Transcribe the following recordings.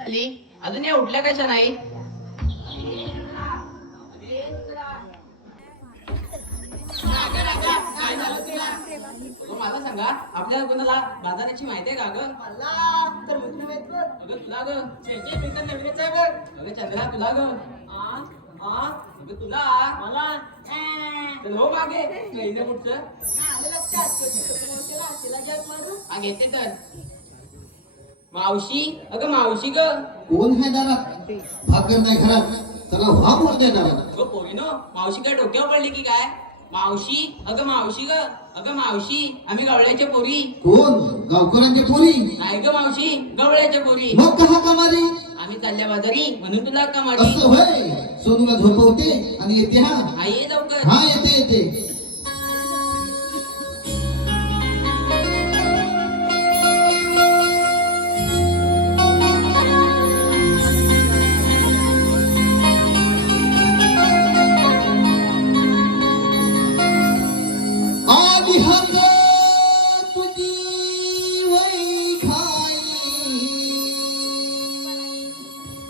झाली? अजून या उठल्या कशा नाही? मला सांगा आपल्याला कोणाला बाजाराची माहिती आहे का ग? अगं तुला ग? अगं चंद्रा तुला ग? अगं तुला? मला? हो मागे. इथे हा घेते तर. मावशी? अगं मावशी ग. कोण आहे दारात भाकर नाही घरात चला व्हा बोल दे दारात अगं पोरीनो मावशी काय डोक्यावर पडली की काय? मावशी? अगं मावशी ग. अगं मावशी आम्ही गवळ्याच्या पोरी. कोण? गावकऱ्यांची पोरी? नाही ग मावशी गवळ्याच्या पोरी. मग कहा कमाली आम्ही चालल्या बाजारी म्हणून तुला का असं होय. सोनूला झोपवते आणि येते हा. हा ये लवकर. हा येते येते.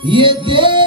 येते मी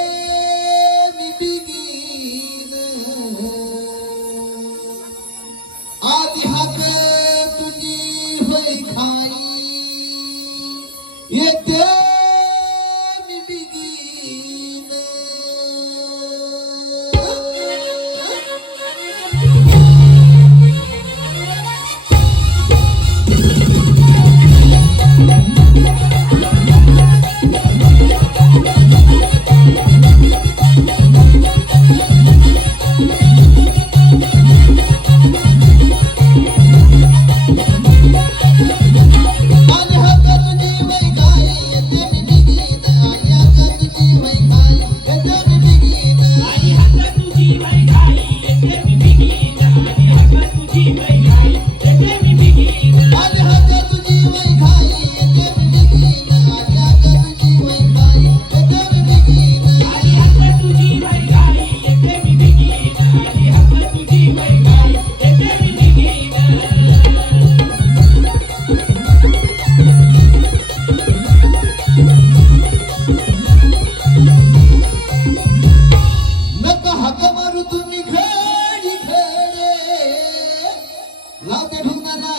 लावते ढुंगाना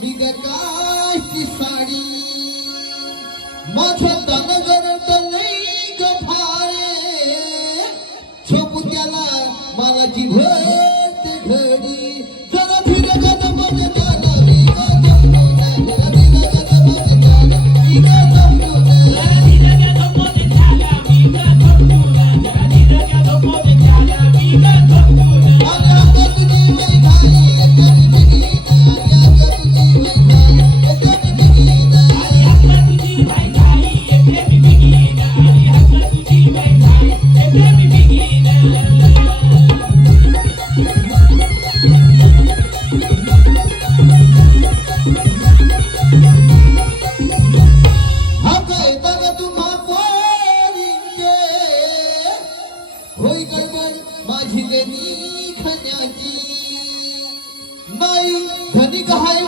मी ग होई गडबड माझी लेणी खण्याची. नाही धनिक हाय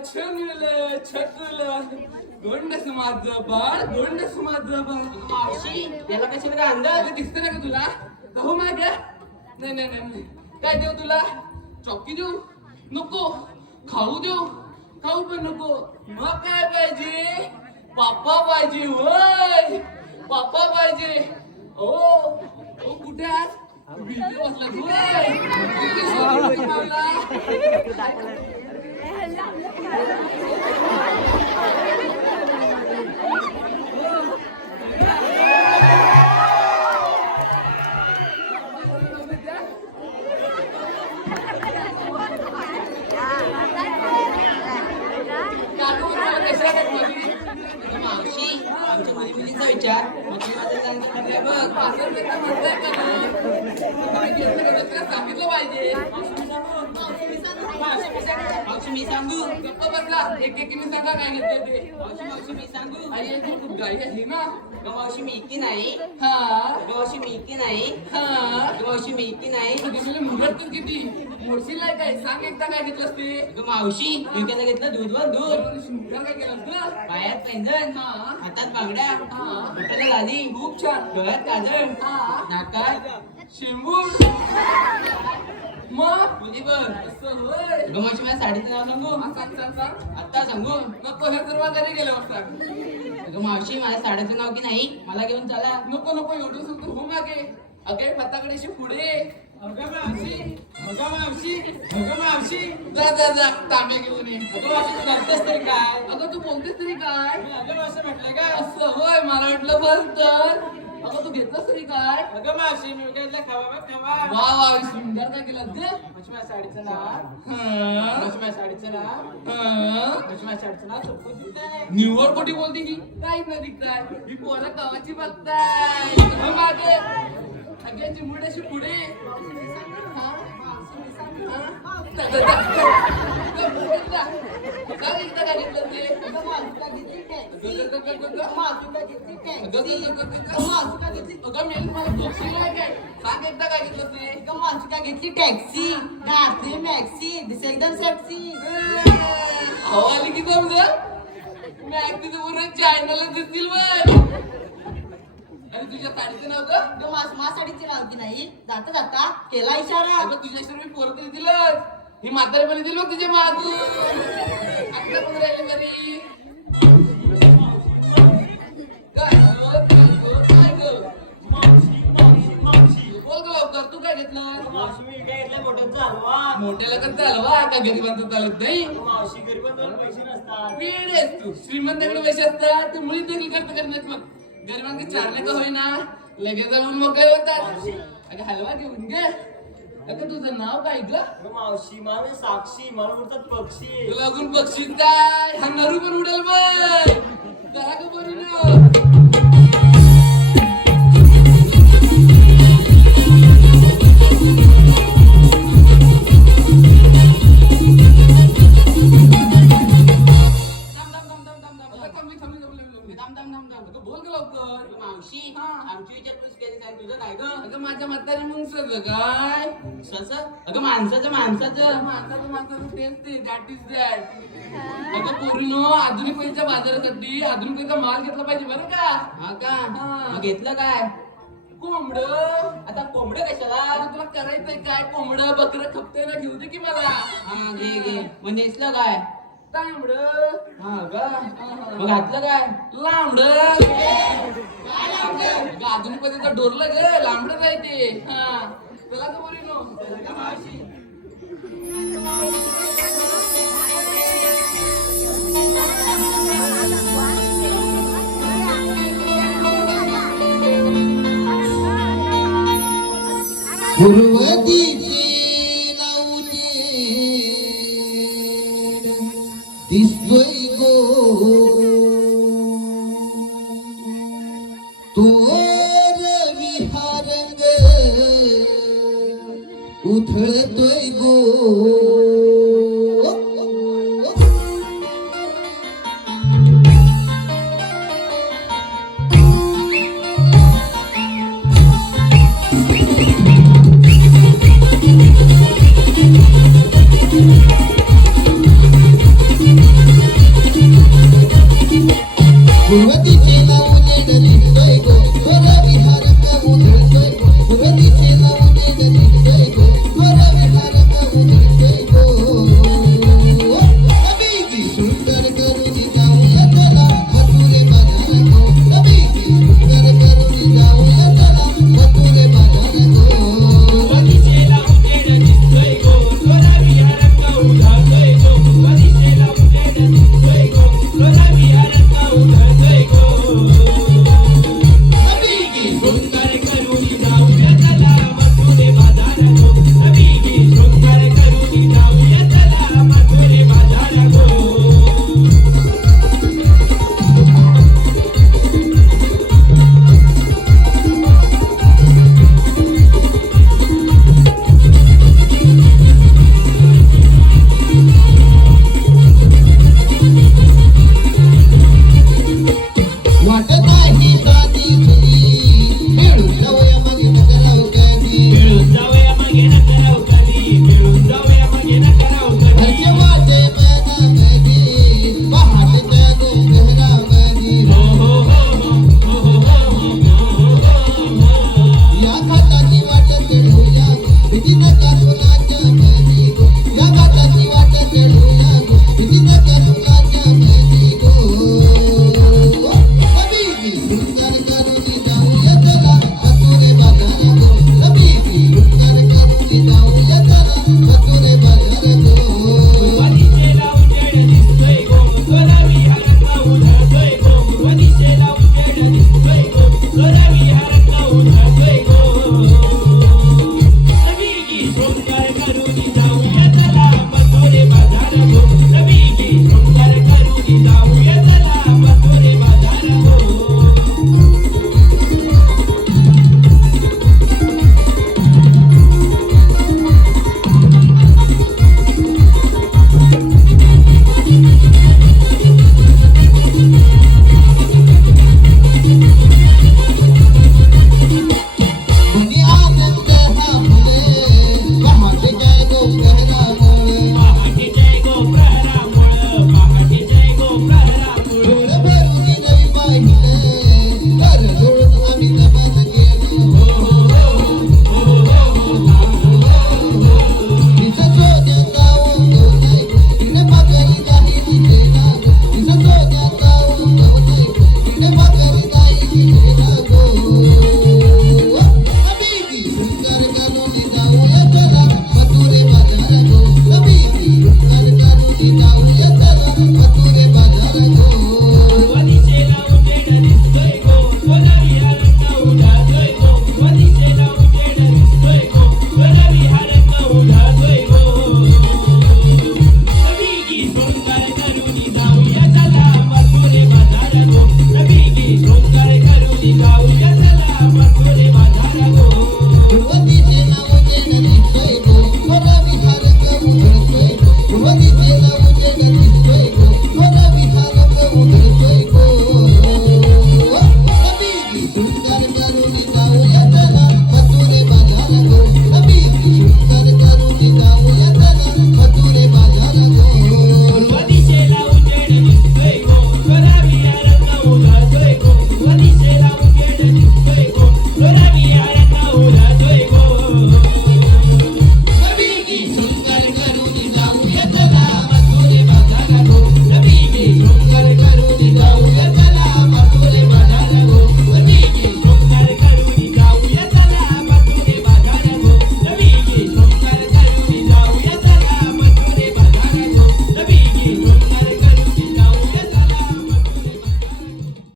तू माझं छंगल छकुल गोंडस माझं बाळ धोंडस माझं बाळ मावशी याला कशाला काय अंदाज दिसतं ना का तुला हो माझ्या नाही नाही नाही काय देऊ तुला चौकी देऊ नको खाऊ देऊ खाऊ पण नको मग काय पाहिजे पापा पाहिजे होय पापा पाहिजे ओ ओ कुठे आहात भीती बसलात Thank you. एक एकीने सांगा काय घेतलं ते मावशी मावशी मी सांगू याची खूप गाई आहे ना ग मावशी मी इतकी नाही हा ग मावशी मी इतकी नाही हा ग मावशी मी इतकी नाही म्हणजे तुला मुलत तर किती मोडशील नाही काय सांग एकदा काय घेतलंस ते ग मावशी विकायला घेतलं दूध वर दूध शिंगार काय केलं ग पायात पैंजण हा. हातात बांगड्या हा. बोटाला लाली खूप छान डोळ्यात काजळ हा. नाकात शिंबूड मग? मुली बघ असं होय ग मावशी माझ्या साडीचं नाव सांगू? हा, सांग सांग सांग आत्ता सांगू? नको हे सर्व घरी गेले असतात. ग मावशी माझ्या साड्याचं नाव की नाही? मला घेऊन चला. नको नको एवढं सांगतो हो मागे. अगे फताकडे अशी पुढे. अगं मावशी अगं मावशी अगं मावशी. जा जा जा तांबे घेऊन ये. अगं मावशी तू करतेस तरी काय? अगं तू बोलतेस तरी काय? मी अगं मावशी म्हटलं काय असं होय मला वाटलं बस तर अगं तू घेतलंस तरी काय? अगं मावशी मी काय खावा बघ खावा. वा वा सुंदर काय केलं ते मावशी माझ्या साडीचं नाव. मावशी माझ्या साडीचं नाव. मावशी माझ्या साडीचं नाव सोपं दिसतंय. निव्वळ कोटी बोलते की काही नाही दिसताय ही पोरं गावाची बघताय. हो मागे. सगळ्याची मुडेशी पुढे. घेतली टॅक्सी घातली मॅक्सी दिस एकदम सेक्सी हवा आली की जमलं मॅक्सी तुम्हाला चायनाला दिसतील बरं आणि तुझ्या साडीचं नाव का मासाडीची लावती नाही? जाता जाता केला इशारा. अगं तुझ्या शिवाय मी पोरं तरी दिलं ही म्हातारेपणी दिली बघ तुझ्या मागून आता पण राहिले घरी? काय? गं? काय गं? काय गं? बोल गं लवकर तू काय घेतलं? मावशी मी काय घेतलंय? मोठ्यांचा हलवा. मोठ्याला का चालवा का गरिबांचं चालत नाही. मावशी गरीबांवर पैसे नसतात. वेळ आहेस तू. श्रीमंताकडे पैसे असतात ते मुली देखील खर्च करण्यात मग. गरिबांचे चारणे का होईना. लगेच जाऊन मग काय होतात. अगं हलवा घेऊन घे. अगं तुझं नाव काय ग? मावशी म्हणजे साक्षी मला बोलतात पक्षी. तुला अजून बक्षीस काय हा नरू पण उडेल बाय करा का बरी माणसाचं तेच ते दॅट इज दॅट अगं पोरीनो आधुनिक पैसा बाजारासाठी आधुनिक पैसा माल घेतला पाहिजे बरं का? हा का? हा. मग घेतलं काय? कोंबड. आता कोंबडं कशाला? तुला करायचंय काय? कोंबड बकर खपते ना घेऊ दे की मला. हा घे घे. मग नेसलं काय? तांबड. हा का? मग घातलं काय? लांबड. आधुनिक पद्धतीचा डोरलं ग लांबड आहे ते. हा. चला तर पोरीनो. Guru